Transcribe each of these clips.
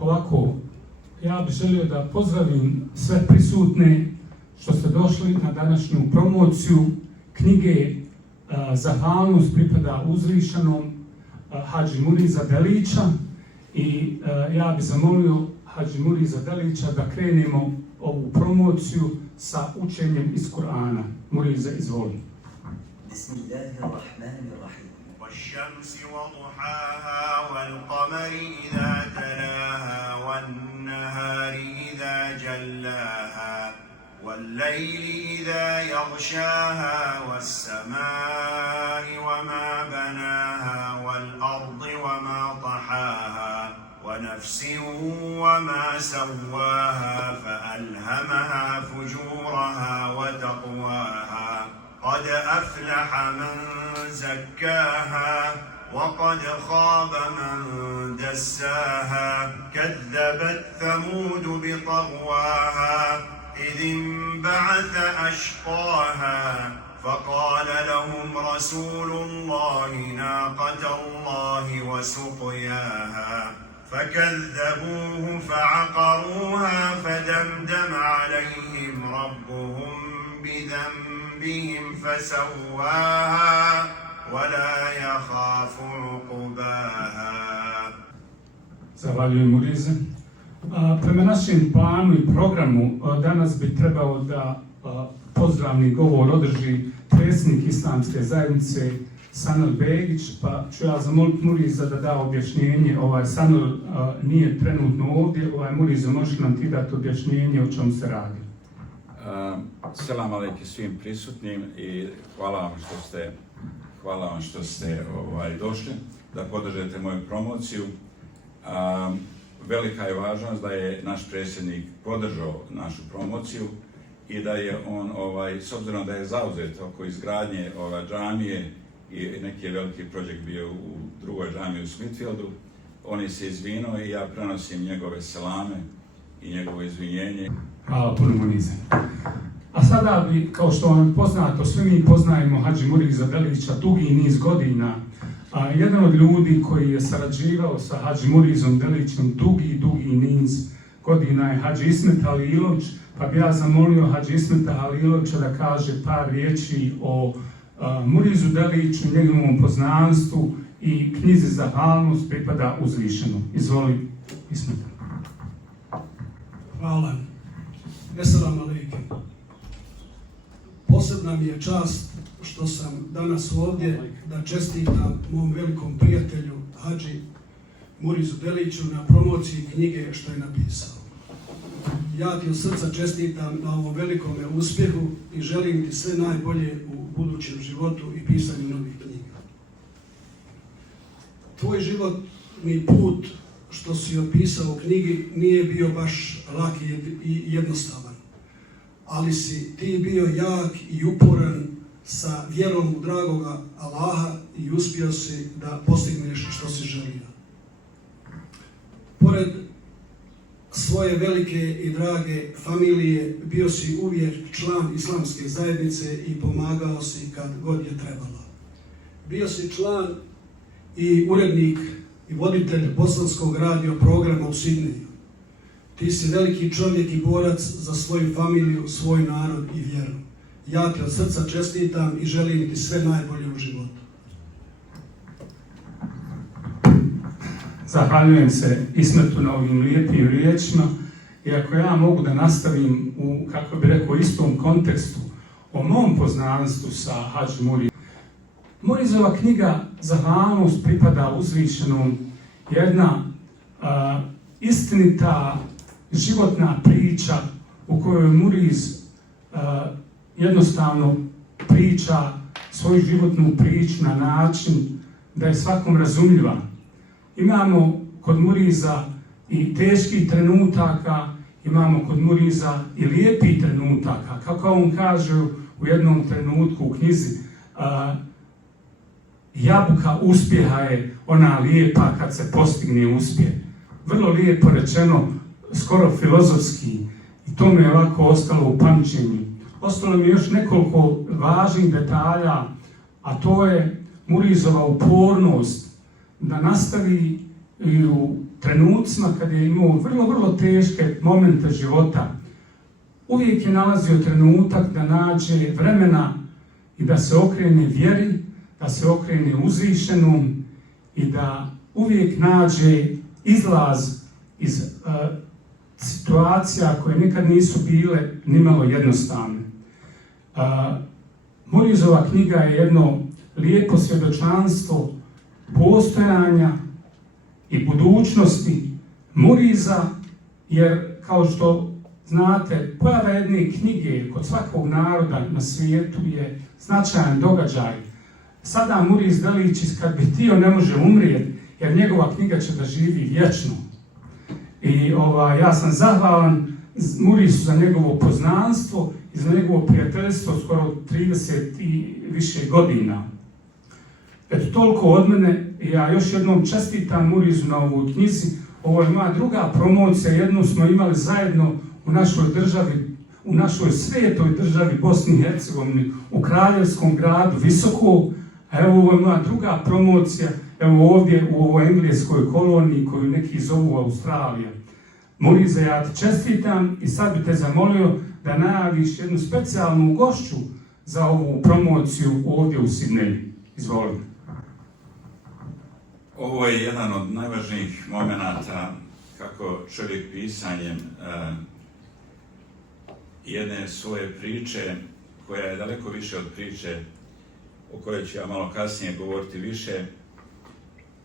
Ovako, ja bih želio da pozdravim sve prisutne što ste došli na današnju promociju knjige Zahvalnost pripada uzvišenom Hadži Muriza Delića i ja bih zamolio Hadži Muriza Delića da krenemo ovu promociju sa učenjem iz Kur'ana. Muriza, izvoli. Bismillahirrahmanirrahim. والشمس وضحاها والقمر إذا تلاها والنهار إذا جلاها والليل إذا يغشاها والسماء وما بناها والأرض وما طحاها ونفس وما سواها فألهمها فجورها وتقواها قد أفلح من زكاها وقد خاب من دساها كذبت ثمود بطغواها إذ انبعث أشقاها فقال لهم رسول الله ناقة الله وسقياها فكذبوه فعقروها فدمدم عليهم ربهم بذنبهم فسواها ولا يخاف عقباها. Zahvaljujem, Murize. Prema našem planu i programu danas bi trebao da pozdravni govor održi predsjednik Islamske zajednice Sanel Begić, pa ću ja zamoliti Muriza da da objašnjenje. Sanel nije trenutno ovdje. Muriza, možeš nam ti dati objašnjenje o čemu se radi? Selam alejkum svim prisutnim i hvala vam što ste došli da podržite moju promociju. Velika je važnost da je naš predsjednik podržao našu promociju i da je on, s obzirom da je zauzet oko izgradnje džamije i neki veliki projekt bio u drugoj džamiji u Smithfieldu, on je se izvinuo i ja prenosim njegove selame i njegovo izvinjenje. Hvala puno, Murize. A sada bi, kao što vam je poznato, svi mi poznajemo Hadži Muriza Delića dugi niz godina. Jedan od ljudi koji je sarađivao sa Hadži Murizom Delićem dugi niz godina je Hadži Ismet Halilović, pa bi ja zamolio Hadži Ismeta Halilovića da kaže par riječi o Murizu Deliću, njegovom poznanstvu i knjizi Zahvalnost pripada uzvišenom. Izvoli, Ismet. Hvala. Assalamu alaikum. Posebna mi je čast što sam danas ovdje da čestitam mom velikom prijatelju Hadži Murizu Deliću na promociji knjige što je napisao. Ja ti od srca čestitam na ovom velikom uspjehu i želim ti sve najbolje u budućem životu i pisanju novih knjiga. Tvoj životni put što si opisao u knjigi nije bio baš lak i jednostavan, ali si ti bio jak i uporan sa vjerom u dragoga Allaha i uspio si da postigneš što si želio. Pored svoje velike i drage familije bio si uvijek član Islamske zajednice i pomagao si kad god je trebalo. Bio si član i urednik i voditelj bosanskog radio programa u Sidneju. Ti si veliki čovjek i borac za svoju familiju, svoj narod i vjeru. Ja ti od srca čestitam i želim ti sve najbolje u životu. Zahvaljujem se Ismetu na ovim lijepim riječima i ako ja mogu da nastavim u, kako bi rekao, istom kontekstu o mom poznanstvu sa Hadži Murizom. Murizova knjiga Zahvalnost pripada uzvišenom, jedna istinita životna priča u kojoj Muriz jednostavno priča svoju životnu priču na način da je svakom razumljiva. Imamo kod Muriza i teških trenutaka, imamo kod Muriza i lijepih trenutaka. Kako on kaže u jednom trenutku u knjizi, jabuka uspjeha je ona lijepa kad se postigne uspjeh. Vrlo lijepo rečeno, skoro filozofski, i to mi je ovako ostalo u pamćenju. Ostalo mi je još nekoliko važnih detalja, a to je Murizova upornost da nastavi i u trenucima kad je imao vrlo teške momente života, uvijek je nalazio trenutak da nađe vremena i da se okrene vjeri, da se okrene uzvišenom i da uvijek nađe izlaz iz situacija koje nikad nisu bile nimalo jednostavne. Murizova knjiga je jedno lijepo svjedočanstvo postojanja i budućnosti Muriza, jer kao što znate, pojava jedne knjige kod svakog naroda na svijetu je značajan događaj. Sada Muriz Delić, kad bi htio, ne može umrijeti, jer njegova knjiga će da živi vječno. I ja sam zahvalan Murizu za njegovo poznanstvo i za njegovo prijateljstvo skoro 30 i više godina. Eto, toliko od mene. Ja još jednom čestitam Murizu na ovoj knjizi. Ovo je moja druga promocija, jednu smo imali zajedno u našoj državi, u našoj svetoj državi Bosni i Hercegovini, u kraljevskom gradu Visoko. A evo, ovo je moja druga promocija, evo ovdje u ovoj engleskoj koloniji koju neki zovu Australija. Murize, ja ti čestitam i sad bi te zamolio da najaviš jednu specijalnu gošću za ovu promociju ovdje u Sidneju. Izvolite. Ovo je jedan od najvažnijih momenata kako čovjek pisanjem jedne svoje priče, koja je daleko više od priče o kojoj ću ja malo kasnije govoriti više,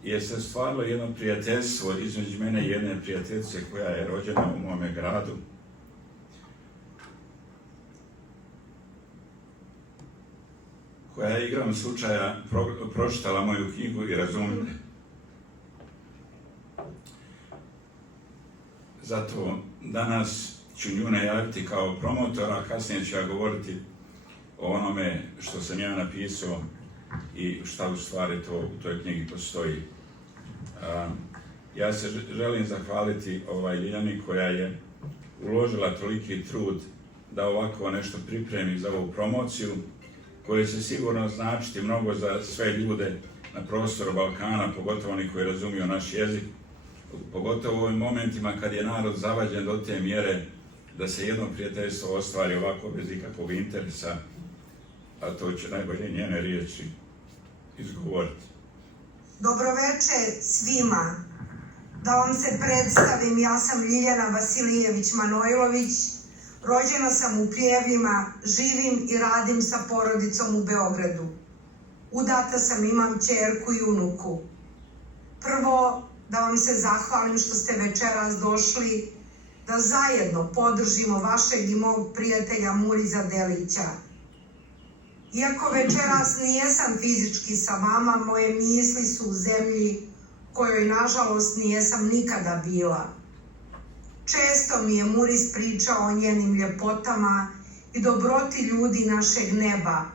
je se stvarilo jedno prijateljstvo između mene i jedne prijateljice koja je rođena u mome gradu. Koja je igrom slučaja pročitala moju knjigu i razumjela. Zato danas ću nju najaviti kao promotora, kasnije ću ja govoriti o onome što sam ja napisao i šta u stvari to u toj knjigi postoji. Ja se želim zahvaliti Ljiljani koja je uložila toliki trud da ovako nešto pripremi za ovu promociju, koja će sigurno značiti mnogo za sve ljude na prostoru Balkana, pogotovo oni koji razumiju naš jezik, pogotovo u ovim momentima kad je narod zavađen do te mjere da se jedno prijateljstvo ostvari ovako bez ikakvog interesa, a to će najbolje njene riječi izgovoriti. Dobro večer svima. Da vam se predstavim, ja sam Ljiljana Vasilijević-Manojlović, rođena sam u Pljevljima, živim i radim sa porodicom u Beogradu. Udata sam, imam ćerku i unuku. Prvo, da vam se zahvalim što ste večeras došli da zajedno podržimo vašeg i mog prijatelja Muriza Delića. Iako večeras nijesam fizički sa vama, moje misli su u zemlji kojoj nažalost nijesam nikada bila. Često mi je Muriz pričao o njenim ljepotama i dobroti ljudi našeg neba,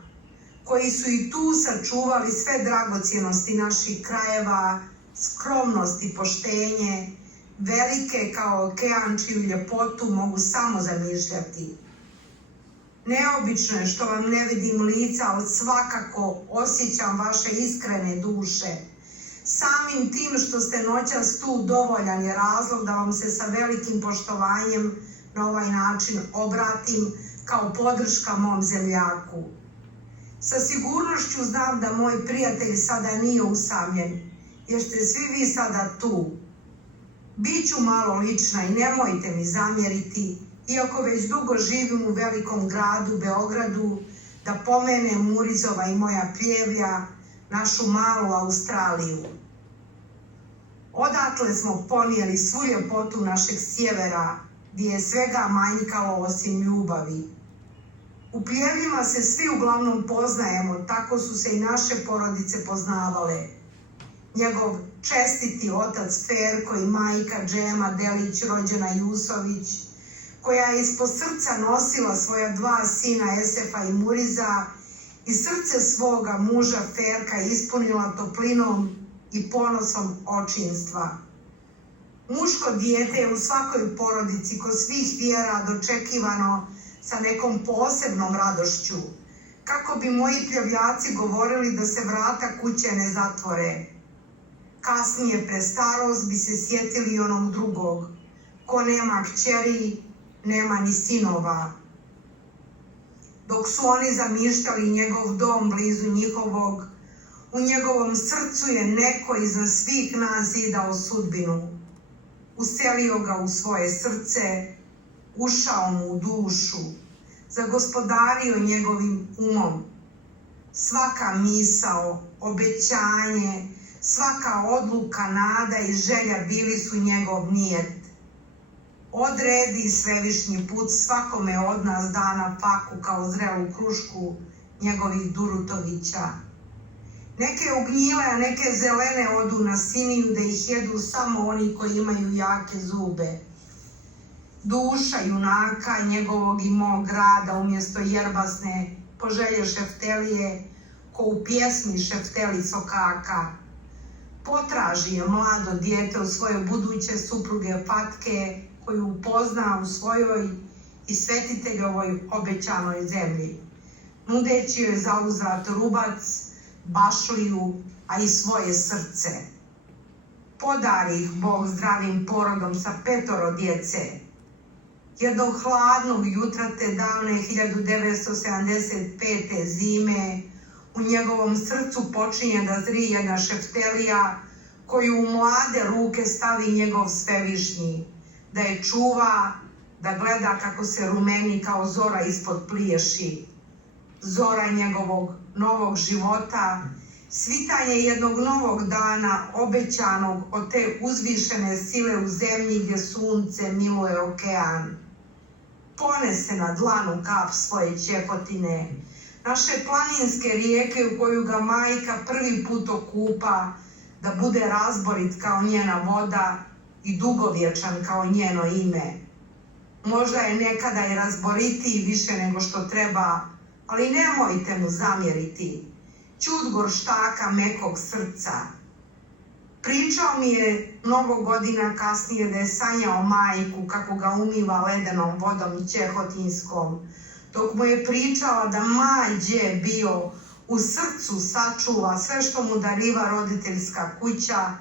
koji su i tu sačuvali sve dragocjenosti naših krajeva, skromnost i poštenje, velike kao okean čiju ljepotu mogu samo zamišljati. Neobično je što vam ne vidim lica, ali svakako osjećam vaše iskrene duše. Samim tim što ste noćas tu dovoljan je razlog da vam se sa velikim poštovanjem na ovaj način obratim kao podrška mom zemljaku. Sa sigurnošću znam da moj prijatelj sada nije usamljen, jer ste svi vi sada tu. Biću malo lična i nemojte mi zamjeriti, iako već dugo živim u velikom gradu Beogradu, da pomenem Murizova i moja Pljevlja, našu malu Australiju. Odatle smo ponijeli svu ljepotu našeg sjevera, gdje je svega manjkalo osim ljubavi. U Pljevljima se svi uglavnom poznajemo, tako su se i naše porodice poznavale. Njegov čestiti otac Ferko i majka Džema Delić, rođena Jusović, koja je ispod srca nosila svoja dva sina Esefa i Muriza i srce svoga muža Ferka ispunila toplinom i ponosom očinstva. Muško dijete je u svakoj porodici kod svih vjera dočekivano sa nekom posebnom radošću, kako bi moji Pljevljaci govorili da se vrata kuće ne zatvore. Kasnije pre starost bi se sjetili onog drugog. Ko nema kćeri, nema ni sinova. Dok su oni zamišljali njegov dom blizu njihovog, u njegovom srcu je neko iznad svih nas zidao sudbinu. Uselio ga u svoje srce, ušao mu u dušu, zagospodario njegovim umom. Svaka misao, obećanje, svaka odluka, nada i želja bili su njegov nijet. Odredi svevišnji put svakome od nas da na faku kao zrelu krušku njegovih Durutovića. Neke ugnjile, a neke zelene odu na siniju da ih jedu samo oni koji imaju jake zube. Duša junaka njegovog i mog grada umjesto jerbasne poželje šeftelije, ko u pjesmi Šefteli sokaka. Potraži je mlado dijete u svoje buduće supruge Fatke, koju upozna u svojoj i svetiteljovoj obećanoj zemlji, nudeći joj zauzvrat rubac, bašliju, a i svoje srce. Podari ih Bog zdravim porodom sa 5 djece. Jednog hladnog jutra te davne 1975. zime u njegovom srcu počinje da zri jedna šeftelija koju u mlade ruke stavi njegov svevišnji, da je čuva, da gleda kako se rumeni kao zora ispod pliješi. Zora njegovog novog života, svitanje jednog novog dana obećanog od te uzvišene sile u zemlji gdje sunce miluje okean. Ponese na dlanu kap svoje ćefotine, naše planinske rijeke u koju ga majka prvi put okupa, da bude razborit kao njena voda i dugovječan kao njeno ime. Možda je nekada i razboritiji više nego što treba, ali nemojte mu zamjeriti. Ćud gorštaka mekog srca. Pričao mi je mnogo godina kasnije da je sanjao majku kako ga umiva ledenom vodom ćehotinskom, dok mu je pričala da maj gdje bio u srcu sačuva sve što mu dariva roditeljska kuća,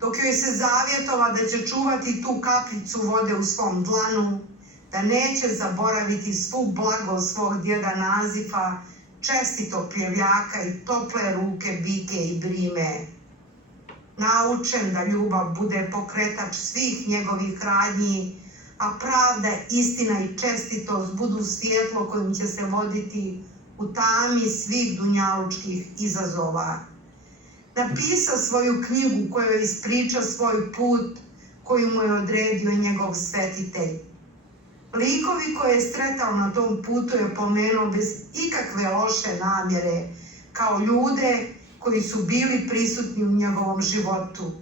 dok joj se zavjetova da će čuvati tu kapljicu vode u svom dlanu, da neće zaboraviti svu blagost svog djeda Nazifa, čestitog pljevljaka i tople ruke Bike i Brime. Naučen da ljubav bude pokretač svih njegovih radnji, a pravda, istina i čestitost budu svjetlo kojim će se voditi u tami svih dunjalučkih izazova. Napisao svoju knjigu kojoj ispriča svoj put koju mu je odredio njegov svetitelj. Likovi koje je sretao na tom putu je pomenuo bez ikakve loše namjere, kao ljude koji su bili prisutni u njegovom životu.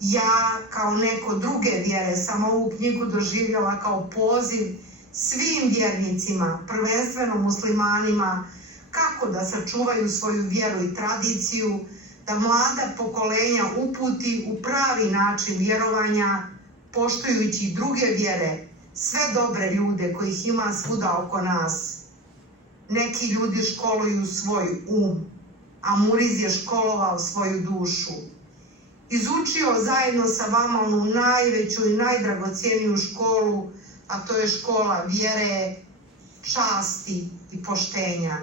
Ja, kao neko druge vjere, sam ovu knjigu doživjela kao poziv svim vjernicima, prvenstveno muslimanima, kako da sačuvaju svoju vjeru i tradiciju, da mlada pokolenja uputi u pravi način vjerovanja, poštujući druge vjere, sve dobre ljude kojih ima svuda oko nas. Neki ljudi školuju svoj a Muriz je školovao svoju dušu. Izučio zajedno sa vama onu najveću i najdragocjeniju školu, a to je škola vjere, časti i poštenja.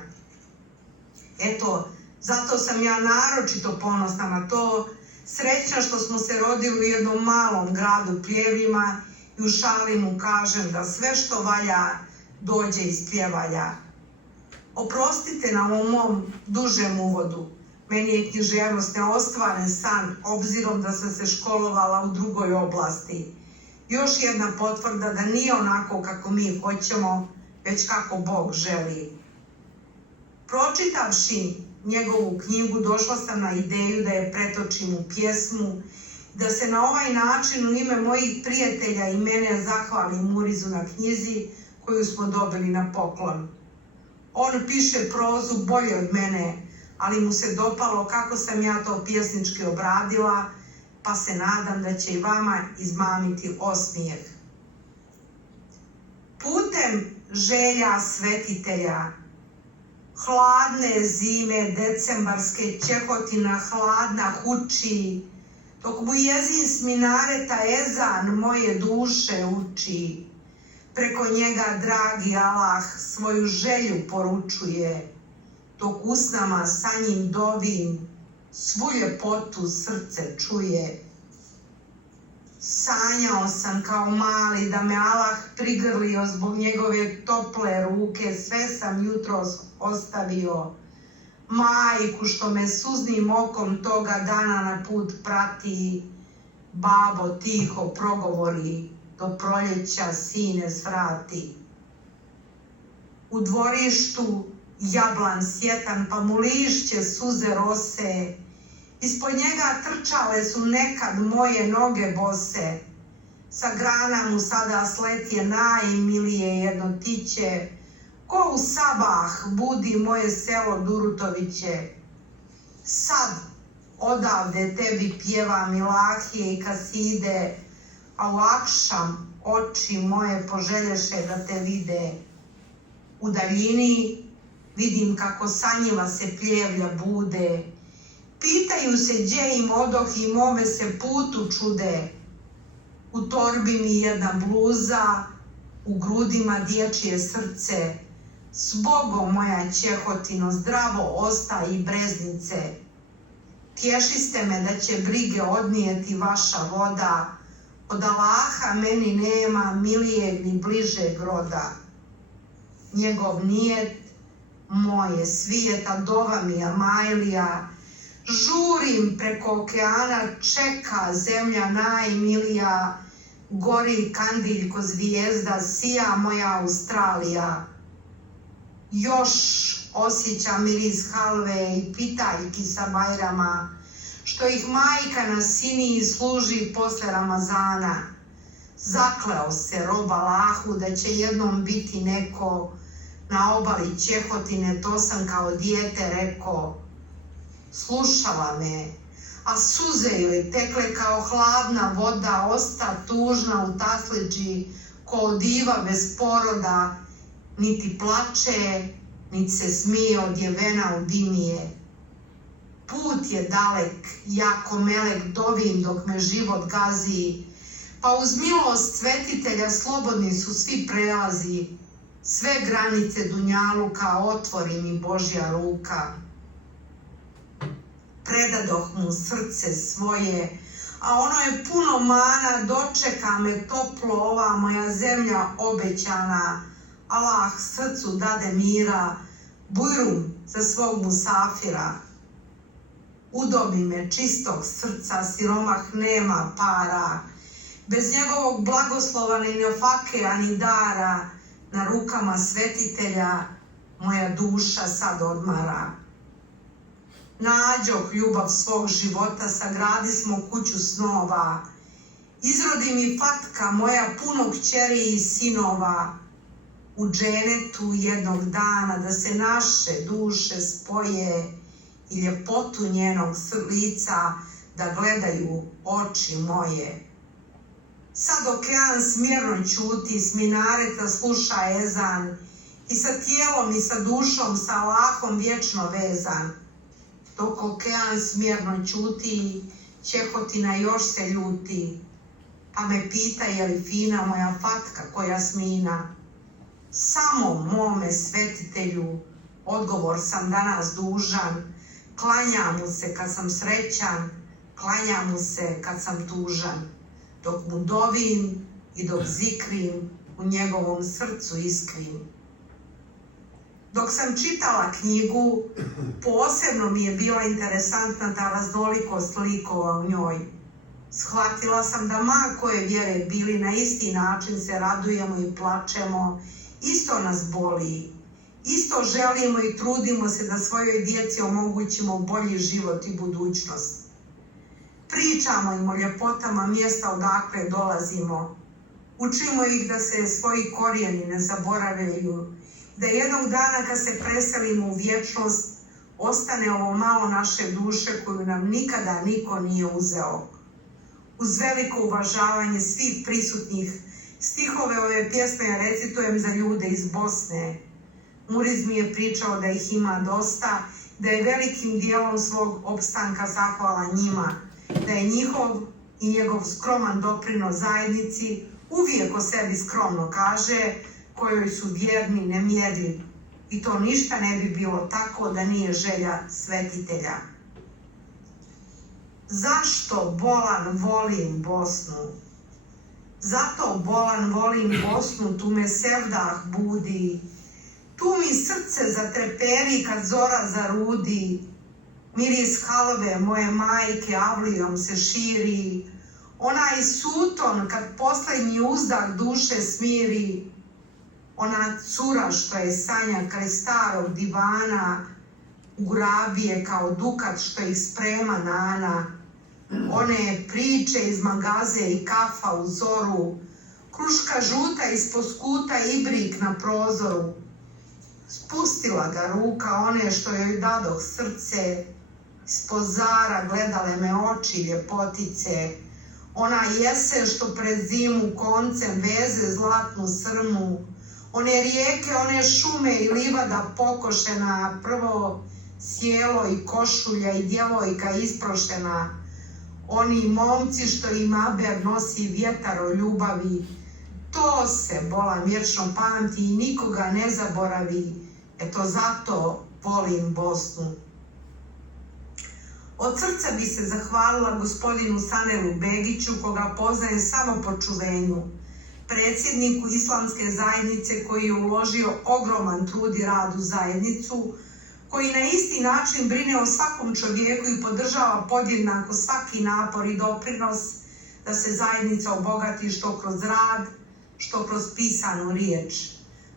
Eto, zato sam ja naročito ponosna na to, srećna što smo se rodili u jednom malom gradu Pljevljima i u šali mu kažem da sve što valja dođe iz Pljevalja. Oprostite na ovom mom dužem uvodu. Meni je književnost neostvaren san, obzirom da sam se školovala u drugoj oblasti. Još jedna potvrda da nije onako kako mi hoćemo, već kako Bog želi. Pročitavši njegovu knjigu, došla sam na ideju da je pretočim u pjesmu, da se na ovaj način u ime mojih prijatelja i mene zahvalim Murizu na knjizi koju smo dobili na poklon. On piše prozu bolje od mene, ali mu se dopalo kako sam ja to pjesnički obradila, pa se nadam da će i vama izmamiti osmijeh. Putem želja svetitelja, Hladne zime, decembarske, Čehotina hladna huči, dok mu jezin s minareta ezan moje duše uči. Preko njega dragi Allah svoju želju poručuje, dok usnama sa njim dovim, svu ljepotu srce čuje. Sanjao sam kao mali da me Allah prigrlio zbog njegove tople ruke, sve sam jutros ostavio. Majku što me suznim okom toga dana na put prati, babo tiho progovori, do proljeća sine svrati. U dvorištu jablan sjetan, pa mu lišće suze rose, ispod njega trčale su nekad moje noge bose. Sa grana mu sada sletije najmilije jedno tiće, ko u sabah budi moje selo Durutoviće. Sad odavde tebi pjevam ilahije i kaside, a u akšam oči moje poželješe da te vide. U daljini vidim kako sa njima se pljevlja bude, pitaju se gdje im odoh i mome se putu čude. U torbi mi jedna bluza, u grudima dječje srce, s Bogom moja Čehotino, zdravo ostaj i breznice. Tješiste me da će brige odnijeti vaša voda, od Allaha meni nema milijeg ni bližeg roda. Njegov nijet, moje svijeta, dova mi Amajlija, žurim preko okeana, čeka zemlja najmilija, gori kandilj ko zvijezda, sija moja Australija. Još osjećam miris halve i pitaljki sa Bajrama, što ih majka na Siniji služi posle Ramazana. Zakleo se rob Allahu da će jednom biti neko na obali Čehotine, to sam kao dijete rekao. Slušala me, a suze ili tekle kao hladna voda, osta tužna u tasliđi, ko diva bez poroda, niti plače, niti se smije odjevena u dimije. Put je dalek, jako melek dovim dok me život gazi, pa uz milost svetitelja slobodni su svi prelazi, sve granice dunjaluka otvori mi Božja ruka. Predadoh mu srce svoje, a ono je puno mana, dočeka me toplo ova moja zemlja obećana. Allah srcu dade mira, bujrum za svog musafira. Udobi me čistog srca, siromah nema para, bez njegovog blagoslova ni nafake, ani dara, na rukama svetitelja moja duša sad odmara. Nađoh ljubav svog života, sagradi smo kuću snova, izrodi mi Fatka moja puno kćeri i sinova, u dženetu jednog dana da se naše duše spoje i ljepotu njenog lica da gledaju oči moje. Sad okean smjerno ćuti, s minareta sluša ezan i sa tijelom i sa dušom, sa Allahom vječno vezan. Dok okean smjerno ćuti, Čehotina još se ljuti, pa me pita je li fina moja Fatka ko Jasmina. Samo mome svetitelju odgovor sam danas dužan, klanjam mu se kad sam srećan, klanjam mu se kad sam tužan, dok mu dovim i dok zikrim, u njegovom srcu iskrim. Dok sam čitala knjigu, posebno mi je bila interesantna ta raznolikost likova u njoj. Shvatila sam da ma koje vjere bili, na isti način se radujemo i plačemo, isto nas boli, isto želimo i trudimo se da svojoj djeci omogućimo bolji život i budućnost. Pričamo im o ljepotama mjesta odakle dolazimo, učimo ih da se svoji korijeni ne zaboravljaju, da jednog dana kad se preselimo u vječnost, ostane ovo malo naše duše koju nam nikada niko nije uzeo. Uz veliko uvažavanje svih prisutnih, stihove ove pjesme recitujem za ljude iz Bosne. Muriz mi je pričao da ih ima dosta, da je velikim dijelom svog opstanka zahvalan njima, da je njihov i njegov skroman doprinos zajednici, uvijek o sebi skromno kaže, kojoj su vjerni nemjerljiv. I to ništa ne bi bilo tako da nije želja svetitelja. Zašto bolan volim Bosnu? Zato bolan volim Bosnu, tu me sevdah budi. Tu mi srce zatreperi kad zora zarudi. Miris halve moje majke avlijom se širi. Onaj suton kad posljednji uzdah duše smiri. Ona cura što je sanja kraj starog divana, ugrabije kao dukat što ih sprema nana. One priče iz magaze i kafa u zoru, kruška žuta ispod skuta i brik na prozoru. Spustila ga ruka one što joj dadoh srce, ispod zara gledale me oči ljepotice. Ona jesen što pred zimu koncem veze zlatnu srmu, one rijeke, one šume i livada pokošena, prvo sjelo i košulja i djevojka isprošena. Oni momci što im aber nosi vjetar o ljubavi, to se bolan vječno pamti i nikoga ne zaboravi. Eto zato volim Bosnu. Od srca bi se zahvalila gospodinu Sanelu Begiću, koga poznajem samo po čuvenju, predsjedniku Islamske zajednice koji je uložio ogroman trud i rad u zajednicu, koji na isti način brine o svakom čovjeku i podržava podjednako svaki napor i doprinos da se zajednica obogati što kroz rad, što kroz pisanu riječ.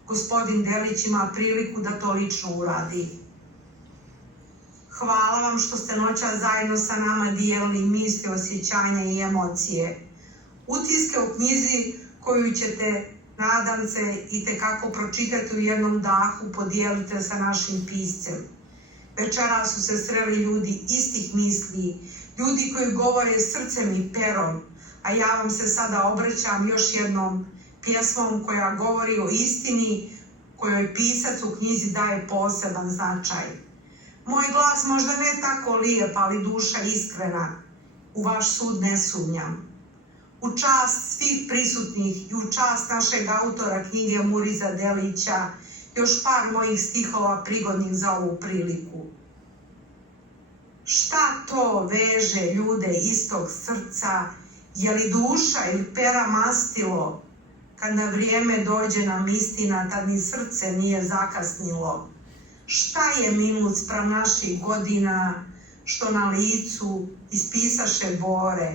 Gospodin Delić ima priliku da to lično uradi. Hvala vam što ste noćas zajedno sa nama dijelili misli, osjećanja i emocije. Utiske u knjizi koju ćete, nadam se, itekako pročitati u jednom dahu, podijelite sa našim piscem. Večera su se sreli ljudi istih misli, ljudi koji govore srcem i perom, a ja vam se sada obraćam još jednom pjesmom koja govori o istini kojoj pisac u knjizi daje poseban značaj. Moj glas možda ne tako lijep, ali duša iskrena, u vaš sud ne sumnjam. U čast svih prisutnih i u čast našeg autora knjige Muriza Delića, još par mojih stihova prigodnih za ovu priliku. Šta to veže ljude istog srca, je li duša ili pera mastilo, kad na vrijeme dođe nam istina, tad ni srce nije zakasnilo. Šta je minut spram naših godina, što na licu ispisaše bore,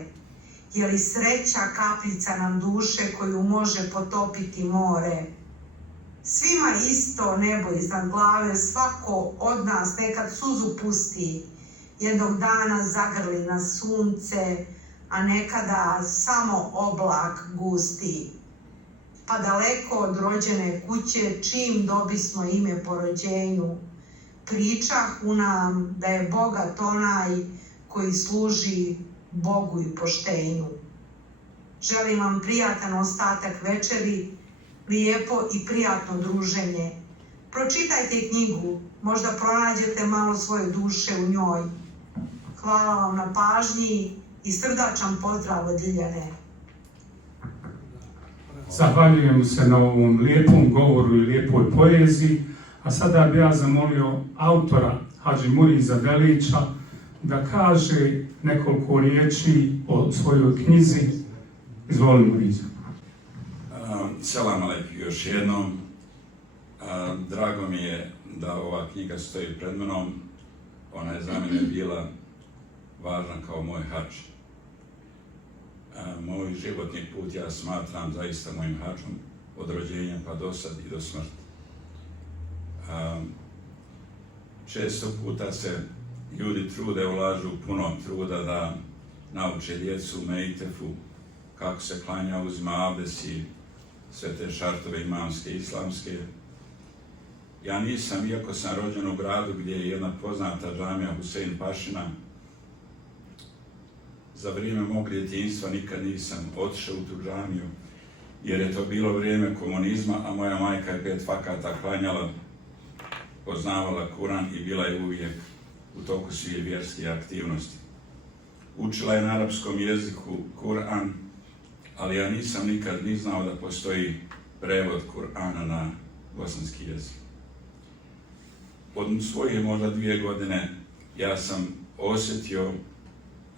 je li sreća kapljica nam duše koju može potopiti more? Svima isto nebo iznad glave, svako od nas nekad suzu pusti, jednog dana zagrli na sunce, a nekada samo oblak gusti. Pa daleko od rođene kuće, čim dobismo ime po rođenju, pričahu nam da je bogat onaj koji služi Bogu i poštenju. Želim vam prijatan ostatak večeri, lijepo i prijatno druženje. Pročitajte knjigu, možda pronađete malo svoje duše u njoj. Hvala vam na pažnji i srdačan pozdrav od Ljiljane. Zahvaljujem se na ovom lijepom govoru i lijepoj poeziji, a sada bi ja zamolio autora Hadži Muriza Delića da kaže nekoliko riječi o svojoj knjizi. Izvoli, Muriza. Selam alejkum još jednom. Drago mi je da ova knjiga stoji pred mnom. Ona je za mene bila važna kao moj hadž. Moj životni put ja smatram zaista mojim hadžom od rođenja pa do sad i do smrti. Često puta se ljudi trude, ulažu puno truda da nauče djecu mejtefu, kako se klanja, uzima abdes i sve te šartove imamske, islamske. Ja nisam, iako sam rođen u gradu gdje je jedna poznata džamija Husein Pašina, za vrijeme mog djetinjstva nikad nisam otišao u tu džamiju, jer je to bilo vrijeme komunizma, a moja majka je 5 vakata klanjala poznavala Kuran i bila je uvijek u toku svih vjerskih aktivnosti. Učila je na arapskom jeziku Kur'an, ali ja nisam nikad ni znao da postoji prevod Kur'ana na bosanski jezik. Od svojih možda 2 godine ja sam osjetio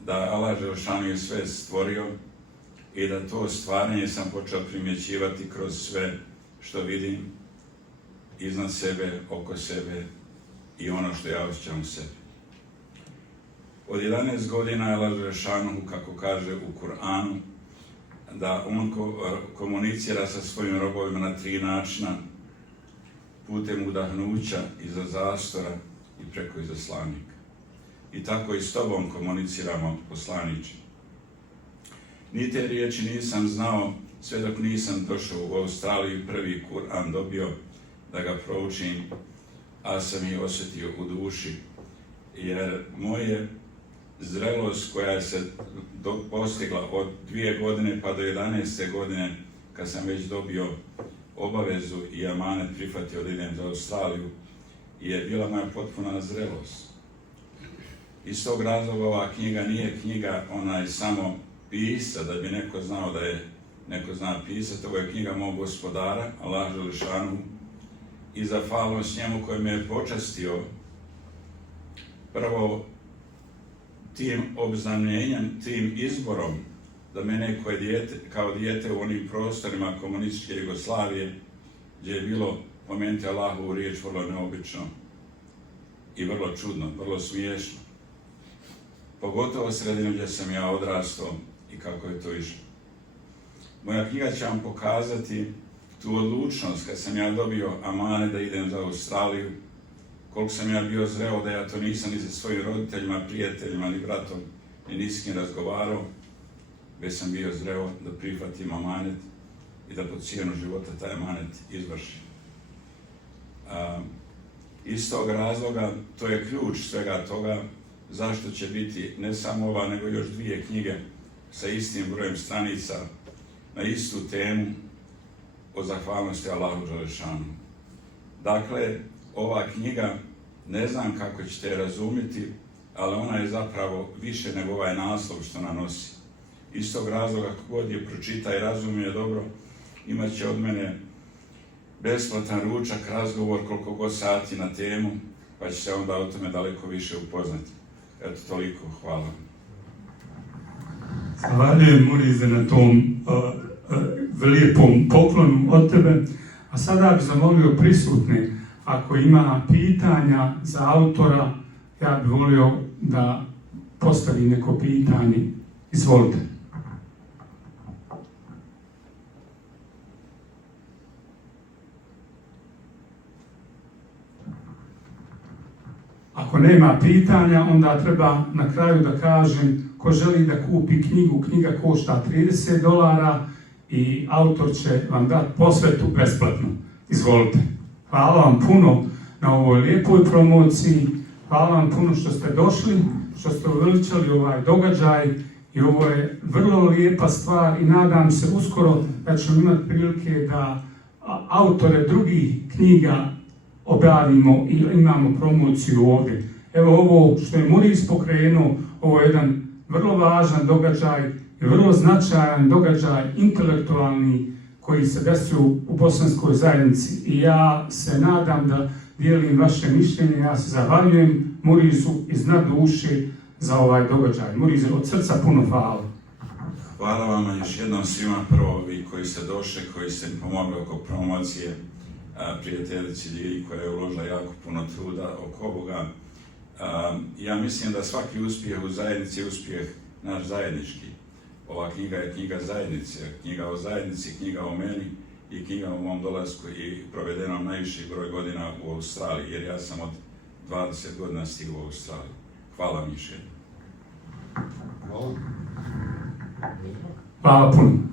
da Allah Đelešanu je sve stvorio i da to stvaranje sam počeo primjećivati kroz sve što vidim iznad sebe, oko sebe i ono što ja osjećam u sebi. Od 11 godina je Allah Đelešanu, kako kaže u Kur'anu, da on komunicira sa svojim robovima na 3 načina: putem udahnuća, iza zastora i preko izaslanika. I tako i s tobom komuniciramo, poslaniče. Ni te riječi nisam znao sve dok nisam došao u Australiju i prvi Kur'an dobio da ga proučim, a sam ih osjetio u duši, jer moje zrelost koja se postigla od 2 godine pa do 11. godine, kad sam već dobio obavezu i amanet prihvatio da idem za Australiju, je bila moja potpuna zrelost. Iz tog razloga ova knjiga nije knjiga samo pisa, da bi neko znao da je neko zna pisati. Ovo je knjiga mog gospodara, Allah Đelešanu, i zahvalnost njemu koji me je počastio prvo tim obznanjenjem, tim izborom da mene kao dijete u onim prostorima komunističke Jugoslavije, gdje je bilo pomenuti Allahovu riječ vrlo neobično i vrlo čudno, vrlo smiješno. Pogotovo sredinu gdje sam ja odrastao i kako je to išlo. Moja knjiga će vam pokazati tu odlučnost kad sam ja dobio amanet da idem za Australiju, koliko sam ja bio zreo da ja to nisam ni sa svojim roditeljima, prijateljima, ni bratom, ni s kim razgovarao, već sam bio zreo da prihvatim amanet i da po cijenu života taj amanet izvršim. Iz tog razloga, to je ključ svega toga, zašto će biti ne samo ova, nego još 2 knjige sa istim brojem stranica na istu temu o zahvalnosti Allahu Đelešanu. Dakle, ova knjiga, ne znam kako ćete je razumjeti, ali ona je zapravo više nego ovaj naslov što ona nosi. Iz tog razloga, kako god je pročita i razumije dobro, imat će od mene besplatan ručak, razgovor koliko god sati na temu, pa će se onda o tome daleko više upoznati. Eto, toliko. Hvala. Zahvaljujem, Murize, na tom lijepom poklonu od tebe. A sada bih zamolio prisutne, ako ima pitanja za autora, ja bih volio da postavi neko pitanje. Izvolite. Ako nema pitanja, onda treba na kraju da kažem, ko želi da kupi knjigu, knjiga košta $30 i autor će vam dati posvetu besplatno. Izvolite. Hvala vam puno na ovoj lijepoj promociji, hvala vam puno što ste došli, što ste uveličali ovaj događaj i ovo je vrlo lijepa stvar i nadam se uskoro da ćemo imati prilike da autore drugih knjiga objavimo i imamo promociju ovdje. Evo ovo što je Muriz pokrenuo, ovo je jedan vrlo važan događaj i vrlo značajan događaj intelektualni koji se desio u bosanskoj zajednici i ja se nadam da dijelim vaše mišljenje. Ja se zahvaljujem Murizu iz dna duše za ovaj događaj. Murize, od srca puno hvala. Hvala vama još jednom svima, prvo vi koji ste došli, koji ste mi pomogli oko promocije, prijateljici Ljilji koja je uložila jako puno truda oko ovoga. Ja mislim da svaki uspjeh u zajednici je uspjeh naš zajednički. Ova knjiga je knjiga zajednice, knjiga o zajednici, knjiga o meni i knjiga o mom dolasku i provedenom najviši broj godina u Australiji, jer ja sam od 20 godina stigao u Australiju. Hvala mi još jednom. Hvala puno.